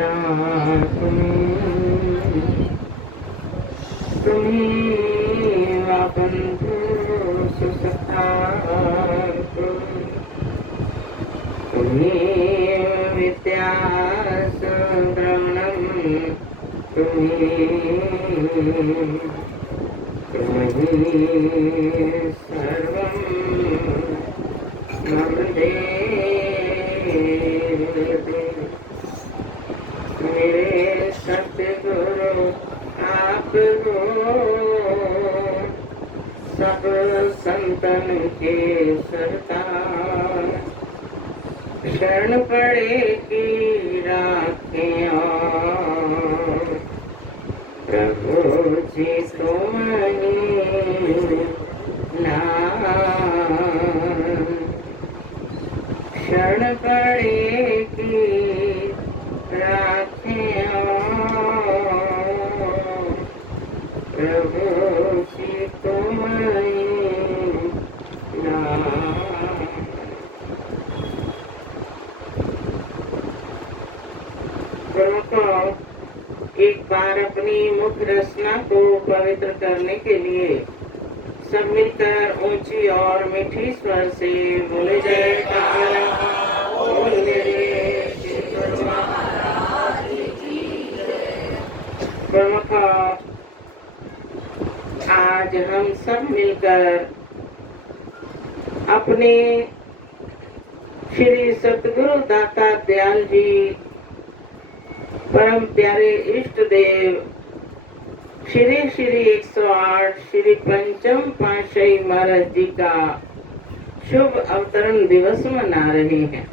तुम्हें बंधु सुसखा तुम्हें विद्या संद्रवणम तुम्हें सर्वं मम देते मेरे सतगुरु आप हो सब संतन के सरतार शरण पड़े की राखें प्रभु जी तुम्हें नाम शरण पड़े की राखें प्रभु जी तुम्हें नाम। एक बार अपनी मुख रचना को पवित्र करने के लिए सब मिलकर ऊंची और मीठी स्वर से बोले जयकारा बोल मेरे प्रमुख। आज हम सब मिलकर अपने श्री सतगुरु दाता दयाल जी परम प्यारे इष्ट देव श्री श्री 108 श्री पंचम पातशाही महाराज जी का शुभ अवतरण दिवस मना रहे हैं।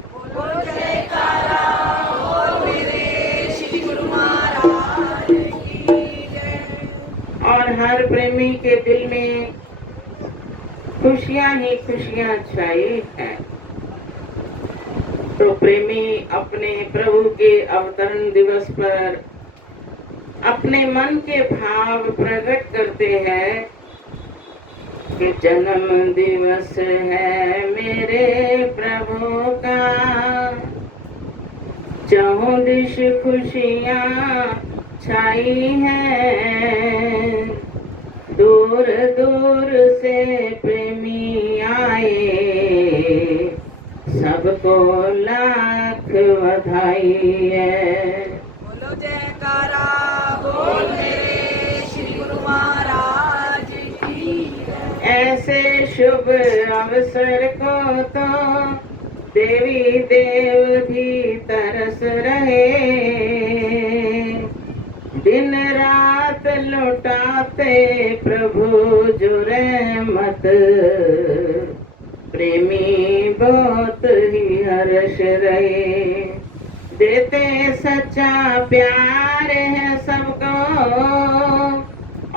और हर प्रेमी के दिल में खुशियां ही खुशियां छाई हैं। तो प्रेमी अपने प्रभु के अवतरण दिवस पर अपने मन के भाव प्रकट करते हैं कि जन्म दिवस है मेरे प्रभु का, चहुं दिश खुशियां छाई हैं, दूर दूर से प्रेमी आए, सबको लाख बधाई है। बोलो जयकारा बोल मेरे श्री गुरु महाराज की। ऐसे शुभ अवसर को तो देवी देव भी तरस रहे, दिन रात लौटाते प्रभु जो रहमत, प्रेमी बहुत ही हर्ष रहे, देते सच्चा प्यार है सबको,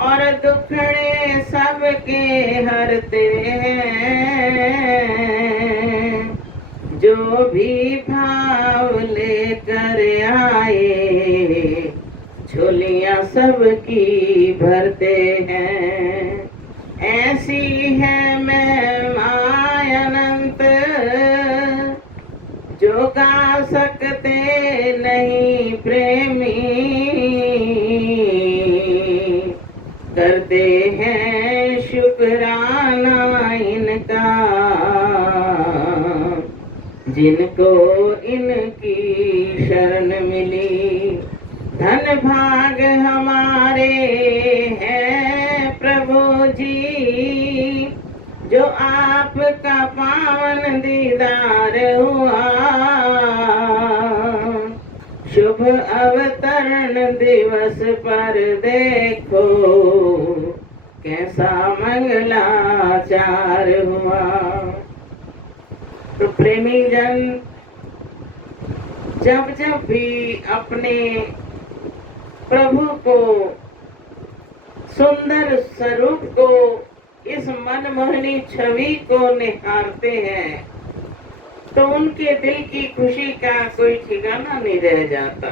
और दुखड़े सबके हरते हैं, जो भी भाव लेकर आए, झोलियां सबकी भरते हैं। ऐसी है महिमा अनंत, जो गा सकते नहीं प्रेमी, करते हैं शुक्राना इनका, जिनको इनकी शरण मिली। धन भाग हमारे हैं प्रभु जी, जो आपका पावन दीदार हुआ, शुभ अवतरण दिवस पर देखो, कैसा मंगलाचार हुआ। तो प्रेमी जन जब जब भी अपने प्रभु को, सुंदर स्वरूप को, इस मनमोहनी छवि को निहारते हैं, तो उनके दिल की खुशी का कोई ठिकाना नहीं रह जाता।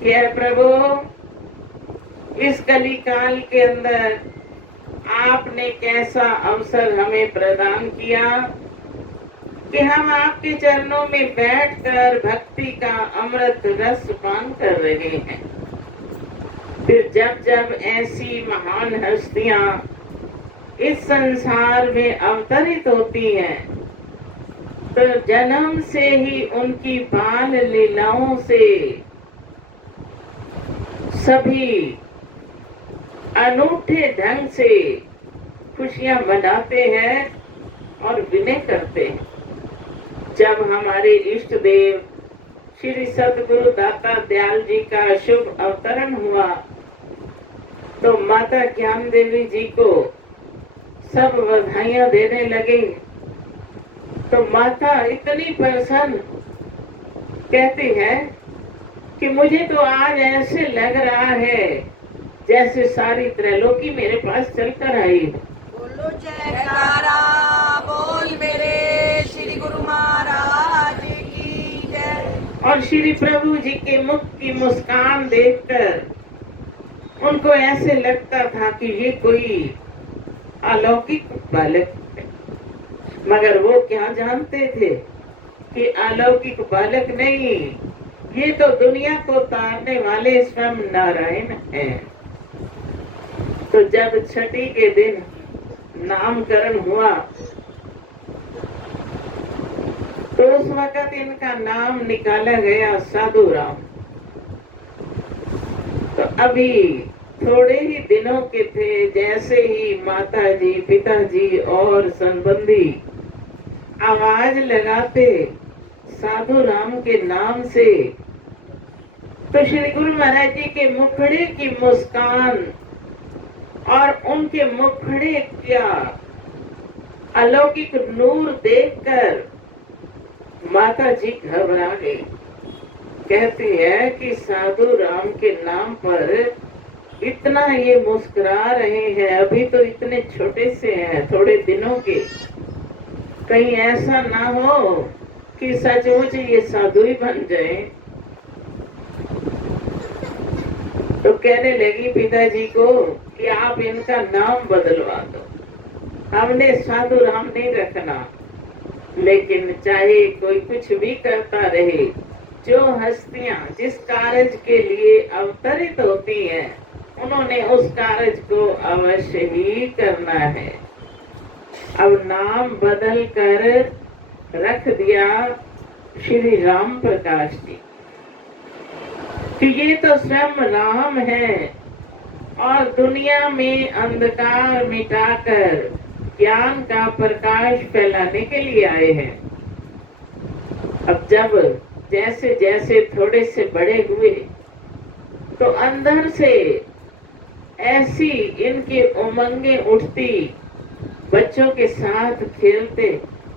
कि हे प्रभु, इस कली काल के अंदर आपने कैसा अवसर हमें प्रदान किया कि हम आपके चरणों में बैठकर भक्ति का अमृत रस पान कर रहे हैं। फिर जब जब ऐसी महान हस्तियां इस संसार में अवतरित होती हैं, तो जन्म से ही उनकी बाल लीलाओं से सभी अनूठे ढंग से खुशियां मनाते हैं और विनय करते हैं। जब हमारे इष्ट देव श्री सतगुरु दाता दयाल जी का शुभ अवतरण हुआ, तो माता ज्ञान देवी जी को सब बधाइयां देने लगे। तो माता इतनी प्रसन्न कहती है कि मुझे तो आज ऐसे लग रहा है जैसे सारी त्रैलोकी मेरे पास चलकर आई। बोलो जयकारा बोल मेरे श्री गुरु महाराज की जय। और श्री प्रभु जी के मुख की मुस्कान देखकर उनको ऐसे लगता था कि ये कोई अलौकिक बालक है। मगर वो क्या जानते थे कि अलौकिक बालक नहीं, ये तो दुनिया को तारने वाले स्वयं नारायण हैं। तो जब छठी के दिन नामकरण हुआ, तो उस वक्त इनका नाम निकाला गया साधु राम। तो अभी थोड़े ही दिनों के थे, जैसे ही माता जी, पिताजी और संबंधी आवाज लगाते साधु राम के नाम से, तो श्री गुरु महाराज जी के मुखड़े की मुस्कान और उनके मुखड़े क्या अलौकिक नूर देखकर माता जी घबरा गई। कहती है कि साधु राम के नाम पर इतना ये मुस्कुरा रहे हैं, अभी तो इतने छोटे से हैं, थोड़े दिनों के, कहीं ऐसा ना हो कि सचमुच ये साधु ही बन जाए। तो कहने लगी पिताजी को कि आप इनका नाम बदलवा दो, हमने साधु राम नहीं रखना। लेकिन चाहे कोई कुछ भी करता रहे, जो हस्तियां जिस कार्य के लिए अवतरित होती हैं, उन्होंने उस कार्य को अवश्य ही करना है। अब नाम बदल कर रख दिया श्री राम प्रकाश जी कि ये तो स्वयं राम है और दुनिया में अंधकार मिटाकर ज्ञान का प्रकाश फैलाने के लिए आए हैं। अब जब जैसे जैसे थोड़े से बड़े हुए, तो अंदर से ऐसी इनकी उमंगे उठती, बच्चों के साथ खेलते,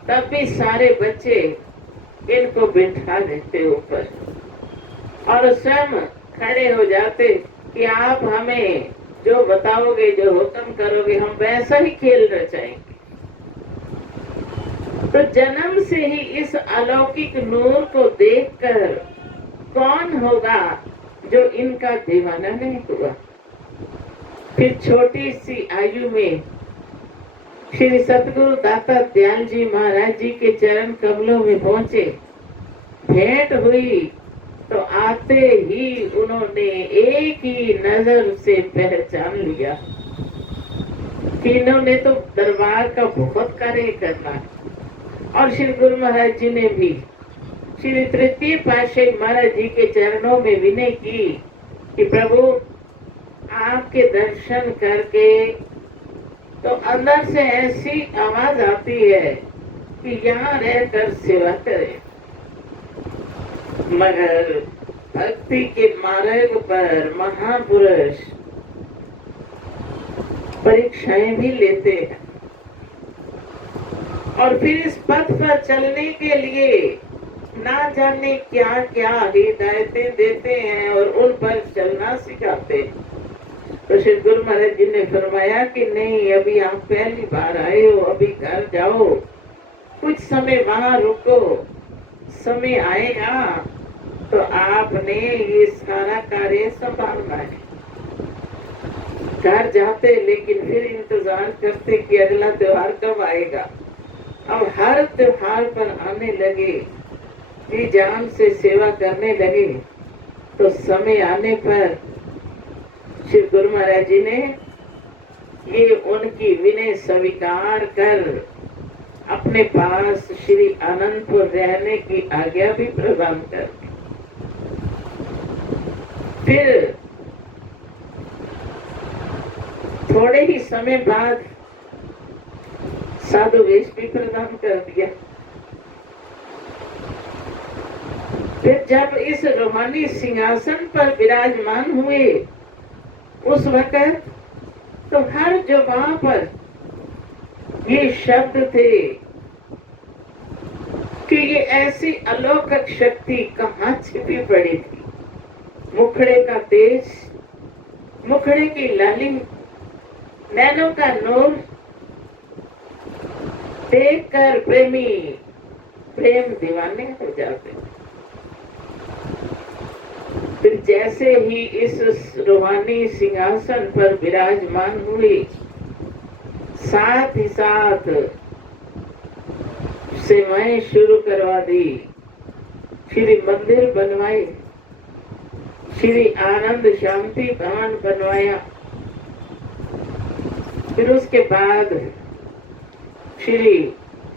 तब भी सारे बच्चे इनको बिठा देते ऊपर और स्वयं खड़े हो जाते कि आप हमें जो बताओगे, जो हुक्म करोगे, हम वैसा ही खेल रचाएंगे। तो जन्म से ही इस अलौकिक नूर को देखकर कौन होगा जो इनका दीवाना नहीं हुआ। फिर छोटी सी आयु में श्री सतगुरु दाता दयाल जी महाराज जी के चरण कमलों में पहुंचे, भेंट हुई, तो आते ही उन्होंने एक ही नजर से पहचान लिया कि इन्होंने तो दरबार का बहुत कार्य करना है। और श्री गुरु महाराज जी ने भी श्री तृतीय पातशाही महाराज जी के चरणों में विनय की कि प्रभु आपके दर्शन करके तो अंदर से ऐसी आवाज आती है कि यहाँ रहकर सेवा करें। मगर भक्ति के मार्ग पर महापुरुष परीक्षाएं भी लेते हैं और फिर इस पथ पर चलने के लिए ना जाने क्या क्या हिदायतें देते हैं और उन पर चलना सिखाते हैं। तो श्री गुरु महाराज जी ने फरमाया कि नहीं, अभी आप पहली बार आए हो, अभी घर जाओ, कुछ समय वहां रुको, समय आएगा तो आपने ये सारा कार्य संभालना है। घर जाते लेकिन फिर इंतजार करते कि अगला त्योहार कब आएगा, अब हर त्योहार पर आने लगे, जी जान से सेवा करने लगे। तो समय आने पर श्री गुरु महाराज जी ने ये उनकी विनय स्वीकार कर अपने पास श्री आनंदपुर रहने की आज्ञा भी प्रदान कर दी। फिर थोड़े ही समय बाद साधु वेश भी प्रदान कर दिया। फिर जब इस रूहानी सिंहासन पर विराजमान हुए उस वक्त तो हर जुबान पर ये शब्द थे कि ये ऐसी अलौकिक शक्ति कहाँ छिपी पड़ी थी। मुखड़े का तेज, मुखड़े की लाली, नैनों का नूर देखकर प्रेमी प्रेम दीवाने हो जाते। फिर जैसे ही इस रूहानी सिंहासन पर विराजमान हुए, साथ ही साथ सेवाएं शुरू करवा दी, श्री मंदिर बनवाए, श्री आनंद शांति भवन बनवाया। फिर उसके बाद श्री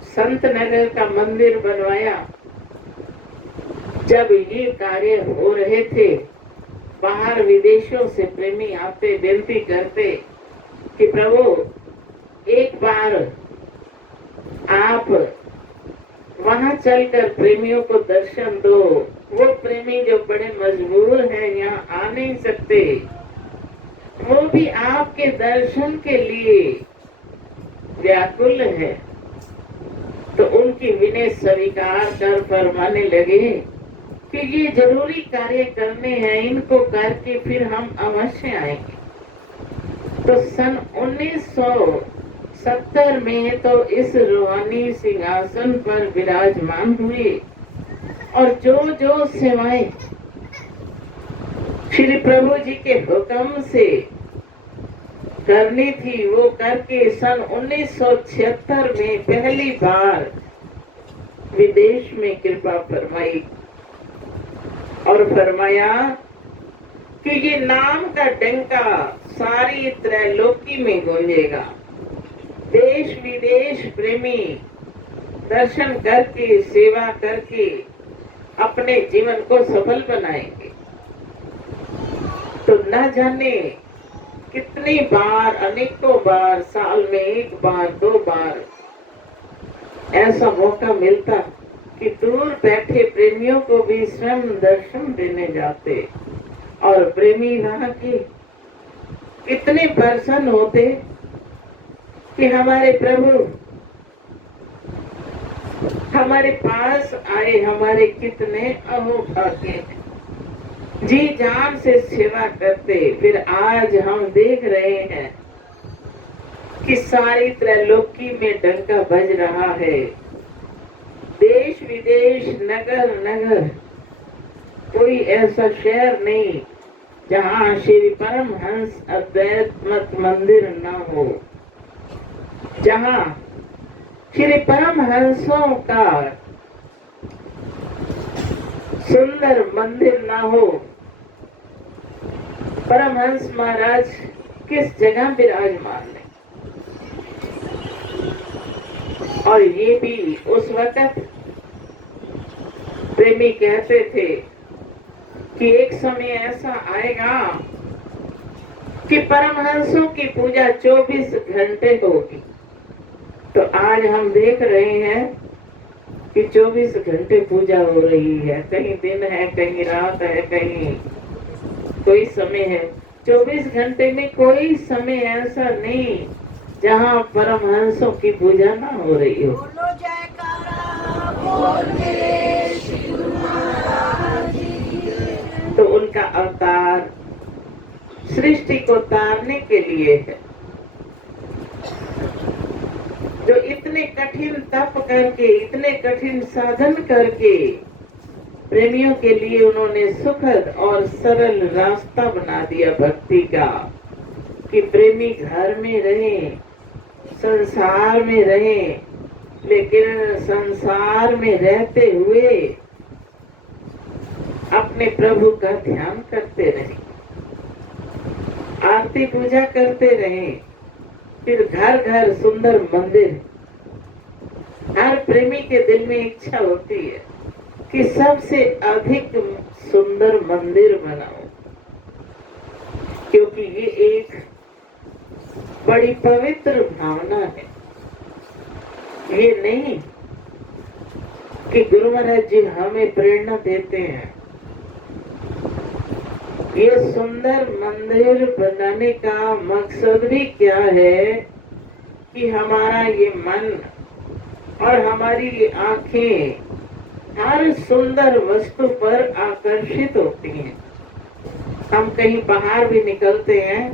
संत नगर का मंदिर बनवाया। जब ये कार्य हो रहे थे, बाहर विदेशों से प्रेमी आते, विनती करते कि प्रभु एक बार आप वहां चलकर प्रेमियों को दर्शन दो। वो प्रेमी जो बड़े मजबूर हैं, यहाँ आ नहीं सकते, वो भी आपके दर्शन के लिए व्याकुल है। तो उनकी विनय स्वीकार कर फरमाने लगे कि ये जरूरी कार्य करने हैं, इनको करके फिर हम अवश्य आएंगे। तो सन 1970 में तो इस रूहानी सिंहासन पर विराजमान हुए और जो जो सेवाएं श्री प्रभु जी के हुक्म से करनी थी वो करके सन 1976 में पहली बार विदेश में कृपा फरमाई और फरमाया कि ये नाम का डंका सारी त्रैलोकी में गूंजेगा। देश विदेश प्रेमी दर्शन करके सेवा करके अपने जीवन को सफल बनाएंगे। तो न जाने कितनी बार, अनेकों बार, साल में एक बार, दो बार ऐसा मौका मिलता कि दूर बैठे प्रेमियों को भी स्वयं दर्शन देने जाते और प्रेमी वहां के इतने प्रसन्न होते कि हमारे प्रभु हमारे पास आए, हमारे कितने अहोभाग्य हैं, जी जान से सेवा करते। फिर आज हम देख रहे हैं कि सारी त्रैलोकी में डंका बज रहा है। देश विदेश, नगर नगर, कोई ऐसा शहर नहीं जहाँ श्री परमहंस अद्वैत मत मंदिर न हो, जहाँ श्री परमहंसों का सुंदर मंदिर न हो। परमहंस महाराज किस जगह विराजमान है। और ये भी उस वक्त प्रेमी कहते थे कि एक समय ऐसा आएगा कि परमहंसों की पूजा 24 घंटे होगी। तो आज हम देख रहे हैं कि 24 घंटे पूजा हो रही है। कहीं दिन है, कहीं रात है, कहीं कोई समय है। 24 घंटे में कोई समय ऐसा नहीं जहाँ परमहंसों की पूजा ना हो रही हो। बोलो जयकारा बोल मेरे श्री गुरु महाराज जी। तो उनका अवतार सृष्टि को तारने के लिए है। जो इतने कठिन तप करके, इतने कठिन साधन करके प्रेमियों के लिए उन्होंने सुखद और सरल रास्ता बना दिया भक्ति का, कि प्रेमी घर में रहें, संसार में रहें, लेकिन संसार में रहते हुए अपने प्रभु का ध्यान करते रहे, आरती पूजा करते रहे, फिर घर घर सुंदर मंदिर। हर प्रेमी के दिल में इच्छा होती है कि सबसे अधिक सुंदर मंदिर बनाओ, क्योंकि ये एक बड़ी पवित्र भावना है। ये नहीं कि गुरु महाराज जी हमें प्रेरणा देते हैं। ये सुंदर मंदिर बनाने का मकसद भी क्या है कि हमारा ये मन और हमारी ये आंखें हर सुंदर वस्तु पर आकर्षित होती हैं। हम कहीं बाहर भी निकलते हैं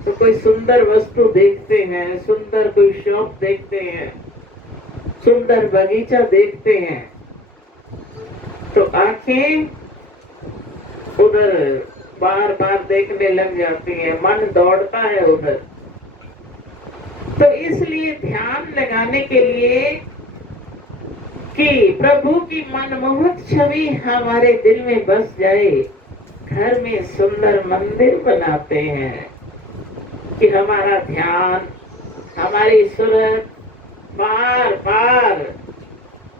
तो कोई सुंदर वस्तु देखते हैं, सुंदर कोई शॉप देखते हैं, सुंदर बगीचा देखते हैं, तो आंखें उधर बार बार देखने लग जाती है, मन दौड़ता है उधर। तो इसलिए ध्यान लगाने के लिए कि प्रभु की मनमोहक छवि हमारे दिल में बस जाए, घर में सुंदर मंदिर बनाते हैं कि हमारा ध्यान, हमारी सूरत बार बार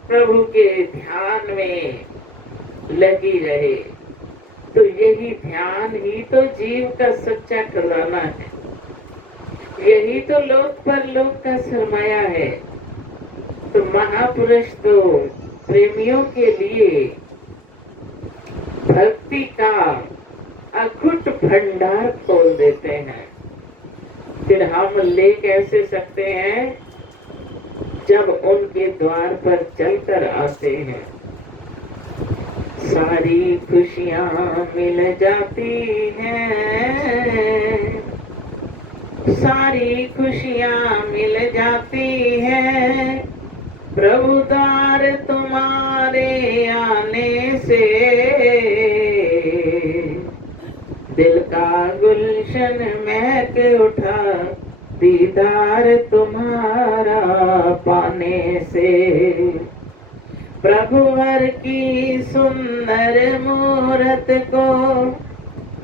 प्रभु के ध्यान में लगी रहे। तो यही ध्यान ही तो जीव का सच्चा खजाना है, यही तो लोक पर लोक का सरमाया है। तो महापुरुष तो प्रेमियों के लिए भक्ति का अखुट भंडार खोल देते हैं। फिर हम ले कैसे सकते हैं जब उनके द्वार पर चलकर आते हैं। सारी खुशियाँ मिल जाती हैं, सारी खुशियाँ मिल जाती हैं, प्रभु द्वार तुम्हारे आने से। दिल का गुलशन महक उठा दीदार तुम्हारा पाने से। प्रभुवर की सुंदर मूरत को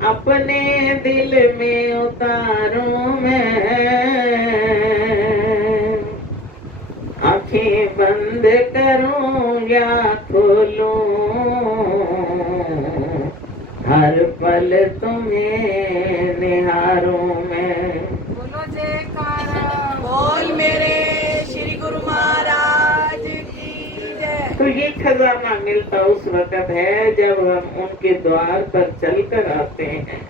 अपने दिल में उतारूं मैं, आंखें बंद करूं या खोलूं, हर पल तुम्हें निहारूं मैं। बोलो जयकारा बोल मेरे श्री गुरु महाराज की जय। तो ये खजाना मिलता उस वक्त है जब हम उनके द्वार पर चलकर आते हैं।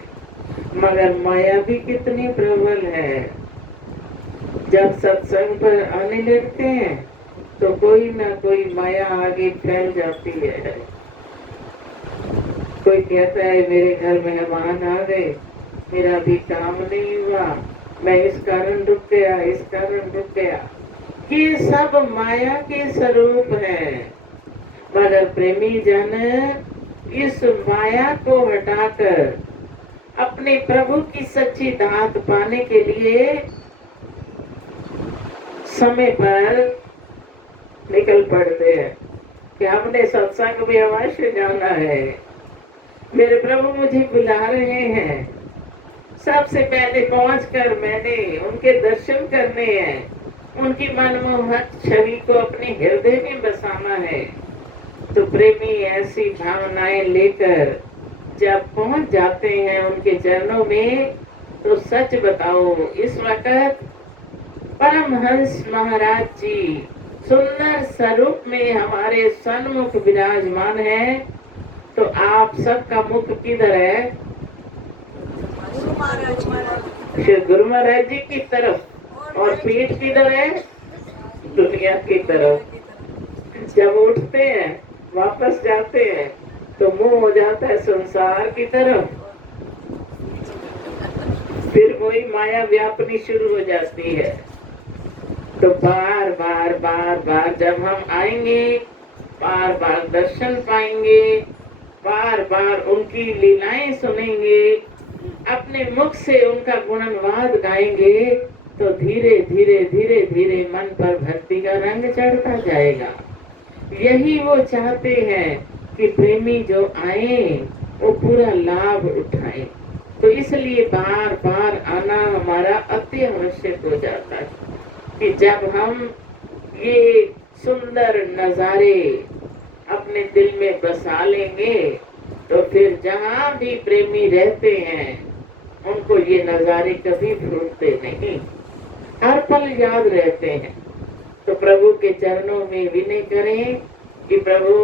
मगर माया भी कितनी प्रबल है। जब सत्संग पर आने लगते हैं तो कोई ना कोई माया आगे फैल जाती है। कोई कहता है मेरे घर मेहमान आ गए, मेरा अभी काम नहीं हुआ, मैं इस कारण रुक गया, इस कारण रुक गया। ये सब माया के स्वरूप है। मगर प्रेमी जन इस माया को हटाकर अपने प्रभु की सच्ची दात पाने के लिए समय पर निकल पड़ते हैं कि हमने सत्संग में अवश्य जाना है, मेरे प्रभु मुझे बुला रहे हैं। सबसे पहले पहुंचकर मैंने उनके दर्शन करने हैं, उनकी मनमोहक छवि को अपने हृदय में बसाना है। तो प्रेमी ऐसी भावनाएं लेकर जब पहुंच जाते हैं उनके चरणों में, तो सच बताओ इस वक्त परमहंस महाराज जी सुंदर स्वरूप में हमारे सन्मुख विराजमान है। तो आप सबका मुख किधर है? गुरु महाराज श्री गुरु महाराज जी की तरफ। और पीठ किधर है? दुनिया की तरफ। जब उठते हैं वापस जाते हैं तो मुंह हो जाता है संसार की तरफ। फिर वही माया व्यापनी शुरू हो जाती है। तो बार बार जब हम आएंगे, बार बार दर्शन पाएंगे, बार बार उनकी लीलाएं सुनेंगे, अपने मुख से उनका गुणनवाद गाएंगे, तो धीरे धीरे धीरे धीरे मन पर भक्ति का रंग चढ़ता जाएगा। यही वो चाहते हैं कि प्रेमी जो आए वो पूरा लाभ उठाए। तो इसलिए बार बार आना हमारा अति आवश्यक हो जाता है कि जब हम ये सुंदर नजारे अपने दिल में बसा लेंगे तो फिर जहाँ भी प्रेमी रहते हैं उनको ये नजारे कभी भूलते नहीं, हर पल याद रहते हैं। तो प्रभु के चरणों में विनय करें कि प्रभु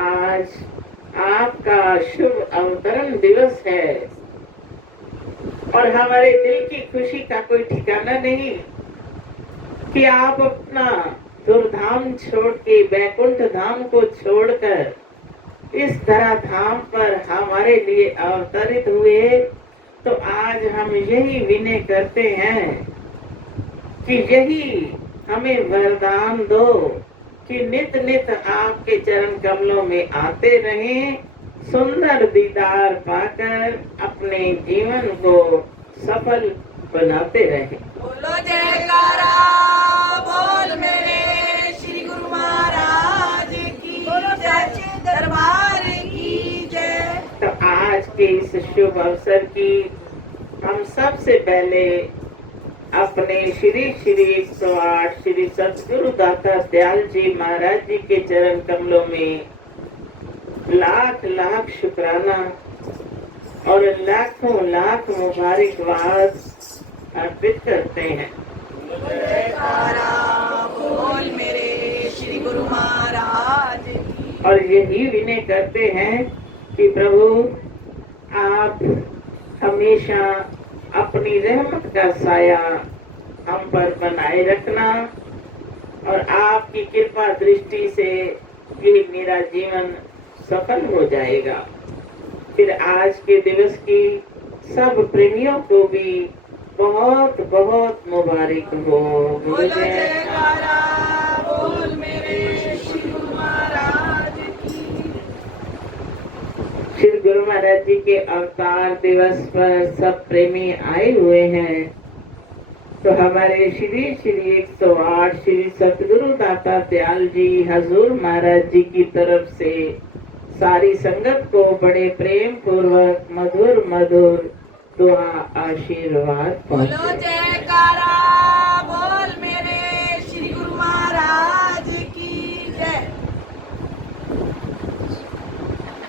आज आपका शुभ अवतरण दिवस है और हमारे दिल की खुशी का कोई ठिकाना नहीं कि आप अपना दुर्धाम छोड़ के बैकुंठ धाम को छोड़कर इस धरा धाम पर हमारे लिए अवतरित हुए। तो आज हम यही विनय करते हैं कि यही हमें वरदान दो कि नित नित आपके चरण कमलों में आते रहें, सुंदर दीदार पाकर अपने जीवन को सफल बनाते रहें। बोलो जयकारा बोल मेरे श्री गुरु महाराज की जय, दरबार की जय। तो आज के इस शुभ अवसर की हम सबसे पहले अपने श्री श्री 108 श्री सतगुरु दाता दयाल जी महाराज जी के चरण कमलों में लाख लाख शुक्राना और लाखों लाख मुबारकबाद अर्पित करते हैं। जयकारा बोल मेरे श्री गुरु महाराज की। और यही विनय करते हैं कि प्रभु आप हमेशा अपनी रहमत का साया हम पर बनाए रखना और आपकी कृपा दृष्टि से ये मेरा जीवन सफल हो जाएगा। फिर आज के दिवस की सब प्रेमियों को भी बहुत बहुत मुबारक हो। बोलो जयकारा बोल मेरे श्री गुरु महाराज की। श्री गुरु महाराज जी के अवतार दिवस पर सब प्रेमी आए हुए हैं। तो हमारे श्री श्री 108 श्री सतगुरु दाता दयाल जी हजूर महाराज जी की तरफ से सारी संगत को बड़े प्रेम पूर्वक मधुर मधुर दुआ आशीर्वाद बोलो जयकारा